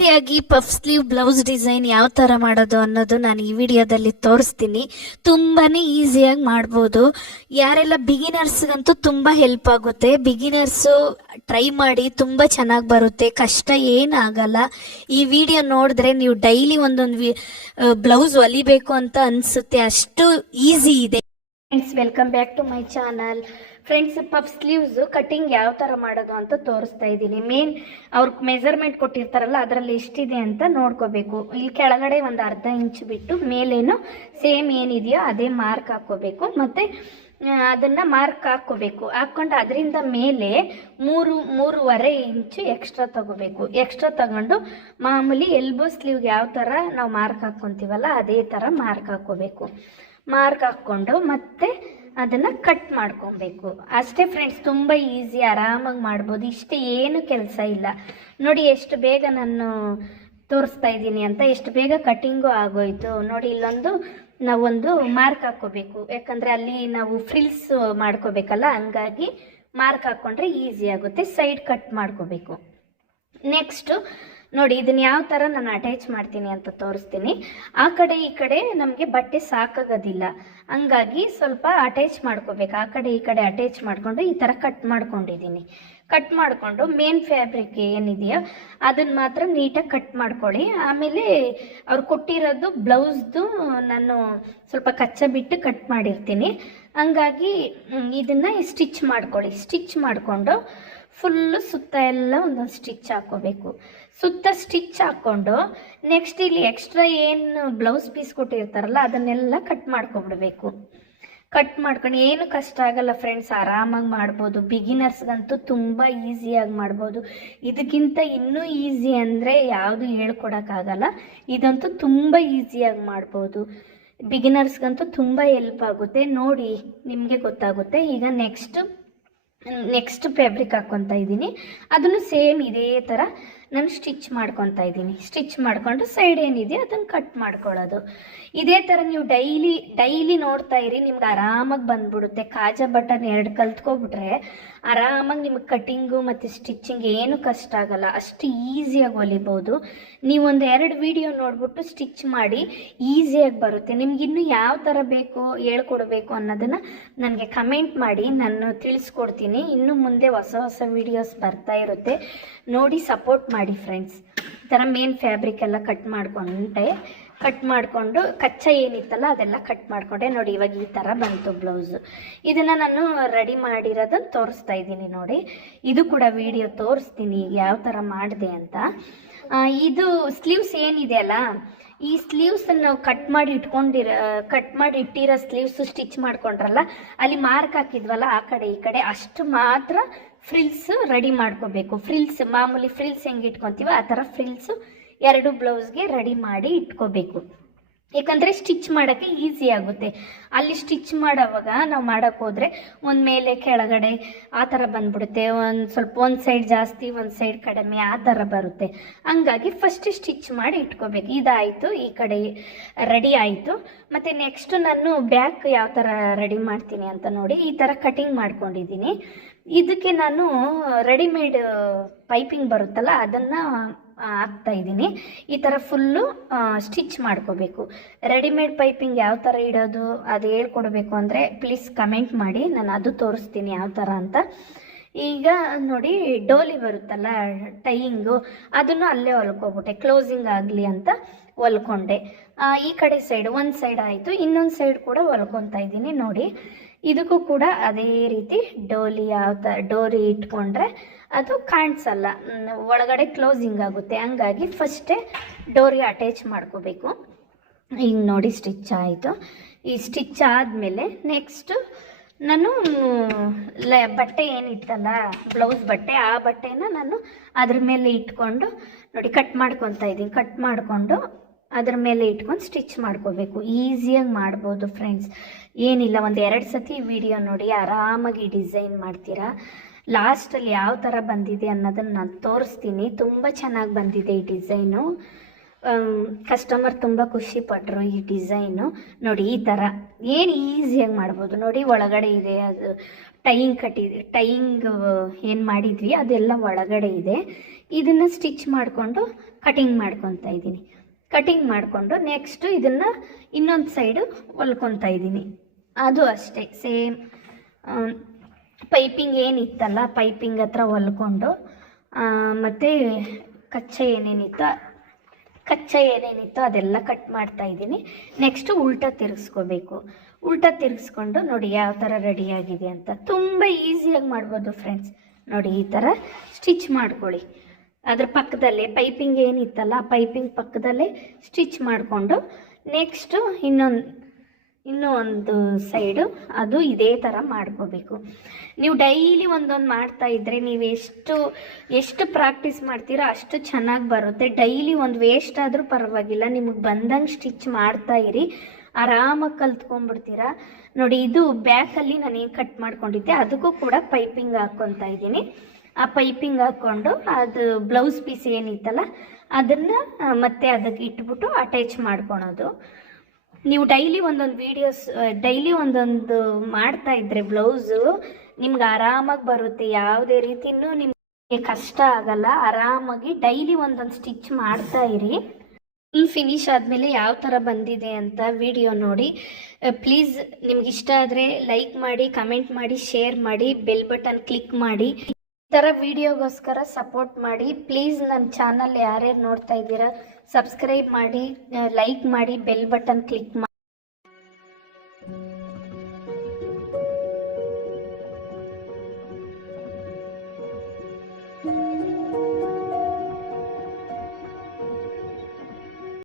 ರೀತಿಯಾಗಿ puff sleeve blouse design ಯಾವ ಥರ ಮಾಡೋದು ಅನ್ನೋದು ನಾನು ಈ ವಿಡಿಯೋದಲ್ಲಿ ತೋರಿಸ್ತೀನಿ. ತುಂಬಾ ಈಸಿಯಾಗಿ ಮಾಡ್ಬೋದು. ಯಾರೆಲ್ಲ ಬಿಗಿನರ್ಸ್ಗಂತೂ ತುಂಬ ಹೆಲ್ಪ್ ಆಗುತ್ತೆ. ಬಿಗಿನರ್ಸು ಟ್ರೈ ಮಾಡಿ, ತುಂಬ ಚೆನ್ನಾಗಿ ಬರುತ್ತೆ, ಕಷ್ಟ ಏನಾಗಲ್ಲ. ಈ ವಿಡಿಯೋ ನೋಡಿದ್ರೆ ನೀವು ಡೈಲಿ ಒಂದೊಂದು ಬ್ಲೌಸ್ ಹೊಲಿಬೇಕು ಅಂತ ಅನಿಸುತ್ತೆ, ಅಷ್ಟು ಈಸಿ ಇದೆ. Friends, welcome back to my channel. Friends, puff sleeves cutting ಯಾವ ಥರ ಮಾಡೋದು ಅಂತ ತೋರಿಸ್ತಾ ಇದ್ದೀನಿ. ಮೇನ್ ಅವ್ರ ಮೆಜರ್ಮೆಂಟ್ ಕೊಟ್ಟಿರ್ತಾರಲ್ಲ, ಅದರಲ್ಲಿ ಎಷ್ಟಿದೆ ಅಂತ ನೋಡ್ಕೋಬೇಕು. ಇಲ್ಲಿ ಕೆಳಗಡೆ ಒಂದು ಅರ್ಧ ಇಂಚ್ ಬಿಟ್ಟು ಮೇಲೇನು ಸೇಮ್ ಏನಿದೆಯೋ ಅದೇ ಮಾರ್ಕ್ ಹಾಕ್ಕೋಬೇಕು. ಮತ್ತು ಅದನ್ನು ಮಾರ್ಕ್ ಹಾಕ್ಕೊಂಡು ಅದರಿಂದ ಮೇಲೆ ಮೂರುವರೆ ಇಂಚು ಎಕ್ಸ್ಟ್ರಾ ತಗೋಬೇಕು. ಎಕ್ಸ್ಟ್ರಾ ತಗೊಂಡು ಮಾಮೂಲಿ ಎಲ್ಬೋ ಸ್ಲೀವ್ಗೆ ಯಾವ ಥರ ನಾವು ಮಾರ್ಕ್ ಹಾಕ್ಕೊತೀವಲ್ಲ ಅದೇ ಥರ ಮಾರ್ಕ್ ಹಾಕ್ಕೋಬೇಕು. ಮಾರ್ಕ್ ಹಾಕ್ಕೊಂಡು ಮತ್ತೆ ಅದನ್ನು ಕಟ್ ಮಾಡ್ಕೊಬೇಕು. ಅಷ್ಟೇ ಫ್ರೆಂಡ್ಸ್, ತುಂಬ ಈಸಿ, ಆರಾಮಾಗಿ ಮಾಡ್ಬೋದು. ಇಷ್ಟೇ, ಏನು ಕೆಲಸ ಇಲ್ಲ. ನೋಡಿ ಎಷ್ಟು ಬೇಗ ನಾನು ತೋರಿಸ್ತಾ ಇದ್ದೀನಿ ಅಂತ, ಎಷ್ಟು ಬೇಗ ಕಟಿಂಗು ಆಗೋಯ್ತು. ನೋಡಿ, ಇಲ್ಲೊಂದು ನಾವೊಂದು ಮಾರ್ಕ್ ಹಾಕ್ಕೋಬೇಕು, ಯಾಕಂದರೆ ಅಲ್ಲಿ ನಾವು ಫ್ರಿಲ್ಸ್ ಮಾಡ್ಕೋಬೇಕಲ್ಲ, ಹಂಗಾಗಿ ಮಾರ್ಕ್ ಹಾಕ್ಕೊಂಡ್ರೆ ಈಸಿ ಆಗುತ್ತೆ. ಸೈಡ್ ಕಟ್ ಮಾಡ್ಕೋಬೇಕು. ನೆಕ್ಸ್ಟು ನೋಡಿ, ಇದನ್ನ ಯಾವ ಥರ ನಾನು ಅಟ್ಯಾಚ್ ಮಾಡ್ತೀನಿ ಅಂತ ತೋರಿಸ್ತೀನಿ. ಆ ಕಡೆ ಈ ಕಡೆ ನಮಗೆ ಬಟ್ಟೆ ಸಾಕಾಗೋದಿಲ್ಲ, ಹಂಗಾಗಿ ಸ್ವಲ್ಪ ಅಟ್ಯಾಚ್ ಮಾಡ್ಕೋಬೇಕು. ಆ ಕಡೆ ಈ ಕಡೆ ಅಟ್ಯಾಚ್ ಮಾಡಿಕೊಂಡು ಈ ಥರ ಕಟ್ ಮಾಡ್ಕೊಂಡಿದ್ದೀನಿ. ಕಟ್ ಮಾಡಿಕೊಂಡು ಮೇನ್ ಫ್ಯಾಬ್ರಿಕ್ ಏನಿದೆಯೋ ಅದನ್ನು ಮಾತ್ರ ನೀಟಾಗಿ ಕಟ್ ಮಾಡ್ಕೊಳ್ಳಿ. ಆಮೇಲೆ ಅವ್ರು ಕೊಟ್ಟಿರೋದು ಬ್ಲೌಸ್ದು ನಾನು ಸ್ವಲ್ಪ ಕಚ್ಚಾ ಬಿಟ್ಟು ಕಟ್ ಮಾಡಿರ್ತೀನಿ, ಹಂಗಾಗಿ ಇದನ್ನು ಸ್ಟಿಚ್ ಮಾಡ್ಕೊಳ್ಳಿ. ಸ್ಟಿಚ್ ಮಾಡಿಕೊಂಡು ಫುಲ್ಲು ಸುತ್ತ ಎಲ್ಲ ಒಂದೊಂದು ಸ್ಟಿಚ್ ಹಾಕ್ಕೋಬೇಕು. ಸುತ್ತ ಸ್ಟಿಚ್ ಹಾಕ್ಕೊಂಡು ನೆಕ್ಸ್ಟ್ ಇಲ್ಲಿ ಎಕ್ಸ್ಟ್ರಾ ಏನು ಬ್ಲೌಸ್ ಪೀಸ್ ಕೊಟ್ಟಿರ್ತಾರಲ್ಲ ಅದನ್ನೆಲ್ಲ ಕಟ್ ಮಾಡ್ಕೊಬಿಡ್ಬೇಕು. ಕಟ್ ಮಾಡ್ಕೊಂಡು ಏನು ಕಷ್ಟ ಆಗಲ್ಲ ಫ್ರೆಂಡ್ಸ್, ಆರಾಮಾಗಿ ಮಾಡ್ಬೋದು. ಬಿಗಿನರ್ಸ್ಗಂತೂ ತುಂಬ ಈಸಿಯಾಗಿ ಮಾಡ್ಬೋದು. ಇದಕ್ಕಿಂತ ಇನ್ನೂ ಈಸಿ ಅಂದರೆ ಯಾವುದು ಹೇಳ್ಕೊಡೋಕ್ಕಾಗಲ್ಲ. ಇದಂತೂ ತುಂಬ ಈಸಿಯಾಗಿ ಮಾಡ್ಬೋದು. ಬಿಗಿನರ್ಸ್ಗಂತೂ ತುಂಬ ಹೆಲ್ಪ್ ಆಗುತ್ತೆ. ನೋಡಿ, ನಿಮಗೆ ಗೊತ್ತಾಗುತ್ತೆ. ಈಗ ನೆಕ್ಸ್ಟ್ ಫ್ಯಾಬ್ರಿಕ್ ಹಾಕ್ಕೊತಾ ಇದ್ದೀನಿ. ಅದನ್ನು ಸೇಮ್ ಇದೇ ಥರ ನಾನು ಸ್ಟಿಚ್ ಮಾಡ್ಕೊತಾ ಇದ್ದೀನಿ. ಸ್ಟಿಚ್ ಮಾಡಿಕೊಂಡು ಸೈಡ್ ಏನಿದೆಯೋ ಅದನ್ನು ಕಟ್ ಮಾಡ್ಕೊಳ್ಳೋದು. ಇದೇ ಥರ ನೀವು ಡೈಲಿ ನೋಡ್ತಾ ಇರಿ, ನಿಮ್ಗೆ ಆರಾಮಾಗಿ ಬಂದ್ಬಿಡುತ್ತೆ. ಕಾಜಾ ಬಟನ್ 2 ಕಲ್ತ್ಕೊಬಿಟ್ರೆ ಆರಾಮಾಗಿ ನಿಮಗೆ ಕಟ್ಟಿಂಗು ಮತ್ತು ಸ್ಟಿಚ್ಚಿಂಗ್ ಏನು ಕಷ್ಟ ಆಗಲ್ಲ, ಅಷ್ಟು ಈಸಿಯಾಗಿ ಹೊಲಿಬೋದು. ನೀವೊಂದು 2 ವಿಡಿಯೋ ನೋಡ್ಬಿಟ್ಟು ಸ್ಟಿಚ್ ಮಾಡಿ, ಈಸಿಯಾಗಿ ಬರುತ್ತೆ. ನಿಮ್ಗೆ ಇನ್ನೂ ಯಾವ ಥರ ಬೇಕು ಹೇಳ್ಕೊಡ್ಬೇಕು ಅನ್ನೋದನ್ನು ನನಗೆ ಕಮೆಂಟ್ ಮಾಡಿ, ನಾನು ತಿಳಿಸ್ಕೊಡ್ತೀನಿ. ಇನ್ನು ಮುಂದೆ ಹೊಸ ವಿಡಿಯೋಸ್ ಬರ್ತಾ ಇರುತ್ತೆ, ನೋಡಿ ಸಪೋರ್ಟ್ ಮಾಡಿ ಫ್ರೆಂಡ್ಸ್. ಈ ಥರ ಮೇನ್ ಫ್ಯಾಬ್ರಿಕ್ ಎಲ್ಲ ಕಟ್ ಮಾಡಿಕೊಂಡು ಕಚ್ಚಾ ಏನಿತ್ತಲ್ಲ ಅದೆಲ್ಲ ಕಟ್ ಮಾಡಿಕೊಂಡೆ. ನೋಡಿ, ಇವಾಗ ಈ ಥರ ಬಂತು ಬ್ಲೌಸು. ಇದನ್ನು ನಾನು ರೆಡಿ ಮಾಡಿರೋದನ್ನು ತೋರಿಸ್ತಾ ಇದ್ದೀನಿ. ನೋಡಿ, ಇದು ಕೂಡ ವಿಡಿಯೋ ತೋರಿಸ್ತೀನಿ ಈಗ ಯಾವ ಥರ ಮಾಡಿದೆ ಅಂತ. ಇದು ಸ್ಲೀವ್ಸ್ ಏನಿದೆ ಅಲ್ಲ, ಈ ಸ್ಲೀವ್ಸನ್ನು ನಾವು ಕಟ್ ಮಾಡಿ ಇಟ್ಟಿರೋ ಸ್ಲೀವ್ಸು ಸ್ಟಿಚ್ ಮಾಡ್ಕೊಂಡ್ರಲ್ಲ, ಅಲ್ಲಿ ಮಾರ್ಕ್ ಹಾಕಿದ್ವಲ್ಲ ಆ ಕಡೆ ಈ ಕಡೆ, ಅಷ್ಟು ಮಾತ್ರ ಫ್ರಿಲ್ಸ್ ರೆಡಿ ಮಾಡ್ಕೋಬೇಕು. ಫ್ರಿಲ್ಸ್ ಮಾಮೂಲಿ ಫ್ರಿಲ್ಸ್ ಹೆಂಗೆ ಇಟ್ಕೊತೀವೋ ಆ ಥರ ಫ್ರಿಲ್ಸು 2 ಬ್ಲೌಸ್ಗೆ ರೆಡಿ ಮಾಡಿ ಇಟ್ಕೋಬೇಕು. ಯಾಕಂದರೆ ಸ್ಟಿಚ್ ಮಾಡೋಕ್ಕೆ ಈಸಿ ಆಗುತ್ತೆ. ಅಲ್ಲಿ ಸ್ಟಿಚ್ ಮಾಡೋವಾಗ ನಾವು ಮಾಡೋಕ್ಕೆ ಹೋದರೆ ಒಂದು ಮೇಲೆ ಕೆಳಗಡೆ ಆ ಥರ ಬಂದ್ಬಿಡುತ್ತೆ. ಒಂದು ಸೈಡ್ ಜಾಸ್ತಿ, ಒಂದು ಸೈಡ್ ಕಡಿಮೆ, ಆ ಥರ ಬರುತ್ತೆ. ಹಂಗಾಗಿ ಫಸ್ಟ್ ಸ್ಟಿಚ್ ಮಾಡಿ ಇಟ್ಕೋಬೇಕು. ಇದಾಯಿತು, ಈ ಕಡೆ ರೆಡಿ ಆಯಿತು. ಮತ್ತು ನೆಕ್ಸ್ಟ್ ನಾನು ಬ್ಯಾಕ್ ಯಾವ ಥರ ರೆಡಿ ಮಾಡ್ತೀನಿ ಅಂತ ನೋಡಿ, ಈ ಥರ ಕಟಿಂಗ್ ಮಾಡ್ಕೊಂಡಿದ್ದೀನಿ. ಇದಕ್ಕೆ ನಾನು ರೆಡಿಮೇಡ್ ಪೈಪಿಂಗ್ ಬರುತ್ತಲ್ಲ ಅದನ್ನು ಹಾಕ್ತಾ ಇದ್ದೀನಿ. ಈ ಥರ ಫುಲ್ಲು ಸ್ಟಿಚ್ ಮಾಡ್ಕೋಬೇಕು. ರೆಡಿಮೇಡ್ ಪೈಪಿಂಗ್ ಯಾವ ಥರ ಇಡೋದು ಅದು ಹೇಳ್ಕೊಡ್ಬೇಕು ಅಂದರೆ ಪ್ಲೀಸ್ ಕಮೆಂಟ್ ಮಾಡಿ, ನಾನು ಅದು ತೋರಿಸ್ತೀನಿ ಯಾವ ಥರ ಅಂತ. ಈಗ ನೋಡಿ, ಡೋಲಿ ಬರುತ್ತಲ್ಲ ಟೈಯಿಂಗು, ಅದನ್ನು ಅಲ್ಲೇ ಹೊಲ್ಕೊಬಿಟ್ಟೆ, ಕ್ಲೋಸಿಂಗ್ ಆಗಲಿ ಅಂತ ಹೊಲ್ಕೊಂಡೆ. ಈ ಕಡೆ ಸೈಡ್ ಒಂದು ಸೈಡ್ ಆಯಿತು, ಇನ್ನೊಂದು ಸೈಡ್ ಕೂಡ ಹೊಲ್ಕೊತಾ ಇದ್ದೀನಿ. ನೋಡಿ, ಇದಕ್ಕೂ ಕೂಡ ಅದೇ ರೀತಿ ಡೋರಿ ಇಟ್ಕೊಂಡ್ರೆ ಅದು ಕಾಣಿಸಲ್ಲ, ಒಳಗಡೆ ಕ್ಲೋಸಿಂಗ್ ಆಗುತ್ತೆ. ಹಂಗಾಗಿ ಫಸ್ಟೇ ಡೋರಿ ಅಟ್ಯಾಚ್ ಮಾಡ್ಕೋಬೇಕು. ಈಗ ನೋಡಿ, ಸ್ಟಿಚ್ ಆಯಿತು. ಈ ಸ್ಟಿಚ್ ಆದಮೇಲೆ ನೆಕ್ಸ್ಟು ನಾನು ಬಟ್ಟೆ ಏನಿತ್ತಲ್ಲ ಬ್ಲೌಸ್ ಬಟ್ಟೆ, ಆ ಬಟ್ಟೆನ ನಾನು ಅದ್ರ ಮೇಲೆ ಇಟ್ಕೊಂಡು ನೋಡಿ ಕಟ್ ಮಾಡ್ಕೊತಾ ಇದ್ದೀನಿ. ಕಟ್ ಮಾಡಿಕೊಂಡು ಅದ್ರ ಮೇಲೆ ಇಟ್ಕೊಂಡು ಸ್ಟಿಚ್ ಮಾಡ್ಕೋಬೇಕು. ಈಸಿಯಾಗಿ ಮಾಡ್ಬೋದು ಫ್ರೆಂಡ್ಸ್, ಏನಿಲ್ಲ. ಒಂದು 2 ಸತಿ ವಿಡಿಯೋ ನೋಡಿ, ಆರಾಮಾಗಿ ಡಿಸೈನ್ ಮಾಡ್ತೀರಾ. ಲಾಸ್ಟಲ್ಲಿ ಯಾವ ಥರ ಬಂದಿದೆ ಅನ್ನೋದನ್ನು ನಾನು ತೋರಿಸ್ತೀನಿ. ತುಂಬ ಚೆನ್ನಾಗಿ ಬಂದಿದೆ ಈ ಡಿಸೈನು. ಕಸ್ಟಮರ್ ತುಂಬ ಖುಷಿ ಪಟ್ಟರು ಈ ಡಿಸೈನು. ನೋಡಿ, ಈ ಥರ ಏನು ಈಸಿಯಾಗಿ ಮಾಡ್ಬೋದು. ನೋಡಿ, ಒಳಗಡೆ ಇದೆ ಅದು ಟೈಯಿಂಗ್ ಏನು ಮಾಡಿದ್ವಿ ಅದೆಲ್ಲ ಒಳಗಡೆ ಇದೆ. ಇದನ್ನು ಸ್ಟಿಚ್ ಮಾಡಿಕೊಂಡು ಕಟಿಂಗ್ ಮಾಡ್ಕೊತಾ ಇದ್ದೀನಿ. ಕಟಿಂಗ್ ಮಾಡಿಕೊಂಡು ನೆಕ್ಸ್ಟು ಇದನ್ನು ಇನ್ನೊಂದು ಸೈಡು ಹೊಲ್ಕೊತಾ ಇದ್ದೀನಿ. ಅದು ಅಷ್ಟೇ ಸೇಮ್ ಪೈಪಿಂಗ್ ಏನಿತ್ತಲ್ಲ ಪೈಪಿಂಗ್ ಹತ್ರ ಹೊಲ್ಕೊಂಡು ಮತ್ತು ಕಚ್ಚೆ ಏನೇನಿತ್ತು ಅದೆಲ್ಲ ಕಟ್ ಮಾಡ್ತಾ ಇದ್ದೀನಿ. ನೆಕ್ಸ್ಟು ಉಲ್ಟಾ ತಿರುಗಿಸ್ಕೋಬೇಕು. ಉಲ್ಟಾ ತಿರುಗಿಸ್ಕೊಂಡು ನೋಡಿ ಯಾವ ಥರ ರೆಡಿಯಾಗಿದೆ ಅಂತ. ತುಂಬ ಈಸಿಯಾಗಿ ಮಾಡ್ಬೋದು ಫ್ರೆಂಡ್ಸ್. ನೋಡಿ ಈ ಥರ ಸ್ಟಿಚ್ ಮಾಡ್ಕೊಳ್ಳಿ. ಅದ್ರ ಪಕ್ಕದಲ್ಲೇ ಪೈಪಿಂಗ್ ಏನಿತ್ತಲ್ಲ ಪೈಪಿಂಗ್ ಪಕ್ಕದಲ್ಲೇ ಸ್ಟಿಚ್ ಮಾಡಿಕೊಂಡು ನೆಕ್ಸ್ಟು ಇನ್ನೂ ಒಂದು ಸೈಡು ಅದು ಇದೇ ಥರ ಮಾಡ್ಕೋಬೇಕು. ನೀವು ಡೈಲಿ ಒಂದೊಂದು ಮಾಡ್ತಾ ಇದ್ದರೆ ನೀವು ಎಷ್ಟು ಪ್ರಾಕ್ಟೀಸ್ ಮಾಡ್ತೀರೋ ಅಷ್ಟು ಚೆನ್ನಾಗಿ ಬರುತ್ತೆ. ಡೈಲಿ ಒಂದು ವೇಸ್ಟ್ ಆದರೂ ಪರವಾಗಿಲ್ಲ, ನಿಮಗೆ ಬಂದಂಗೆ ಸ್ಟಿಚ್ ಮಾಡ್ತಾ ಇರಿ, ಆರಾಮಾಗಿ ಕಲ್ತ್ಕೊಂಡ್ಬಿಡ್ತೀರಾ. ನೋಡಿ ಇದು ಬ್ಯಾಕಲ್ಲಿ ನಾನು ಏನು ಕಟ್ ಮಾಡ್ಕೊಂಡಿದ್ದೆ ಅದಕ್ಕೂ ಕೂಡ ಪೈಪಿಂಗ್ ಹಾಕ್ಕೊತಾ ಇದ್ದೀನಿ. ಆ ಪೈಪಿಂಗ್ ಹಾಕ್ಕೊಂಡು ಅದು ಬ್ಲೌಸ್ ಪೀಸ್ ಏನಿತ್ತಲ್ಲ ಅದನ್ನು ಮತ್ತೆ ಅದಕ್ಕೆ ಇಟ್ಬಿಟ್ಟು ಅಟ್ಯಾಚ್ ಮಾಡ್ಕೊಳೋದು. ನೀವು ಡೈಲಿ ಒಂದೊಂದು ಮಾಡ್ತಾ ಇದ್ರೆ ಬ್ಲೌಸು ನಿಮ್ಗೆ ಆರಾಮಾಗಿ ಬರುತ್ತೆ. ಯಾವುದೇ ರೀತಿಯೂ ನಿಮಗೆ ಕಷ್ಟ ಆಗಲ್ಲ. ಆರಾಮಾಗಿ ಡೈಲಿ ಒಂದೊಂದು ಸ್ಟಿಚ್ ಮಾಡ್ತಾ ಇರಿ. ಫಿನಿಶ್ ಆದಮೇಲೆ ಯಾವ ಥರ ಬಂದಿದೆ ಅಂತ ವಿಡಿಯೋ ನೋಡಿ. ಪ್ಲೀಸ್ ನಿಮ್ಗೆ ಇಷ್ಟ ಆದರೆ ಲೈಕ್ ಮಾಡಿ, ಕಮೆಂಟ್ ಮಾಡಿ, ಶೇರ್ ಮಾಡಿ, ಬೆಲ್ ಬಟನ್ ಕ್ಲಿಕ್ ಮಾಡಿ. ಈ ಥರ ವಿಡಿಯೋಗೋಸ್ಕರ ಸಪೋರ್ಟ್ ಮಾಡಿ. ಪ್ಲೀಸ್ ನನ್ನ ಚಾನಲ್ ಯಾರ್ಯಾರು ನೋಡ್ತಾ ಇದ್ದೀರಾ ಸಬ್ಸ್ಕ್ರೈಬ್ ಮಾಡಿ, ಲೈಕ್ ಮಾಡಿ, ಬೆಲ್ ಬಟನ್ ಕ್ಲಿಕ್ ಮಾಡಿ.